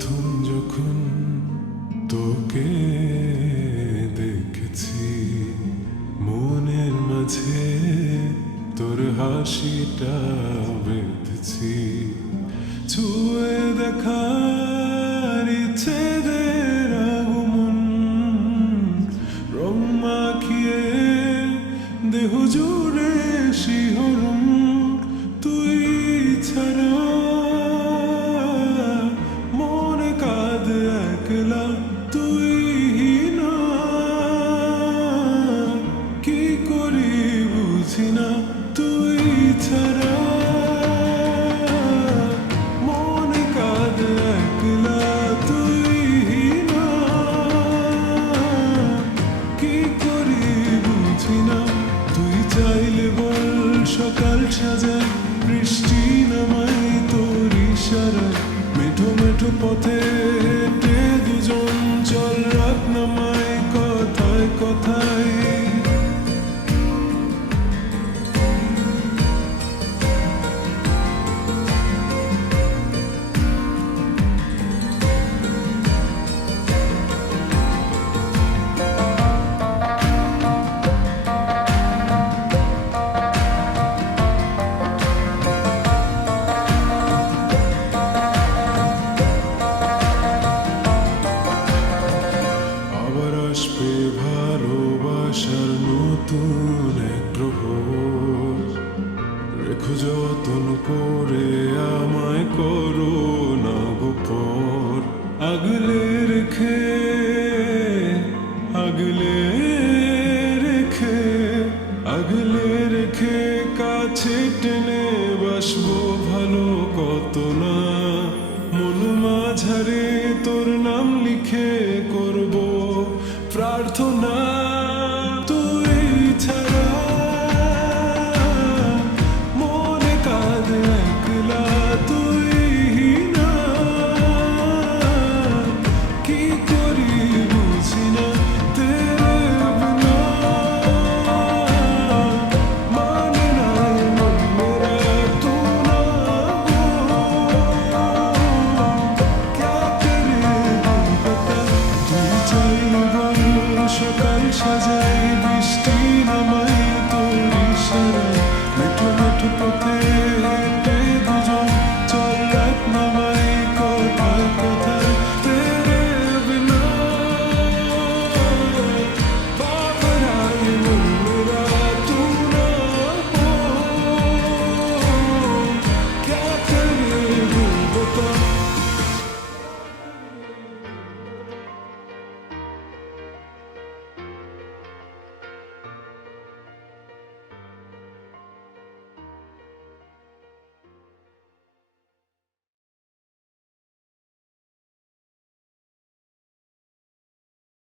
প্রথম যখন তোকে দেখেছি, মনের মাঝে তোর হাসিটা বেঁধেছি। ছুঁয়ে দেখার ইচ্ছেদের আগমন, রং মাখিয়ে দেহ জুড়ে শিহরণ। তুই ছাড়া মনে কাঁদে একলা, তুই না কি করি বুঝি না। তুই ছাড়া মনে কাঁদে একলা, তুই না কি করি বুঝি না। তুই চাইলে বল সকাল সাজায়, বৃষ্টি নামায় তোর ইশারায়। মেঠো মেঠো পথে হেঁটে দুজন চল, রাত নামায় কথায় কথায়। আসবে ভালোবাসার নতুন এক প্রহর, রেখো যতন করে আমায় করো না গোপর। আগলে রেখে আগলে রেখে আগলে রেখে কাছে টেনে বাসবো ভালো কত না। মন মাঝারে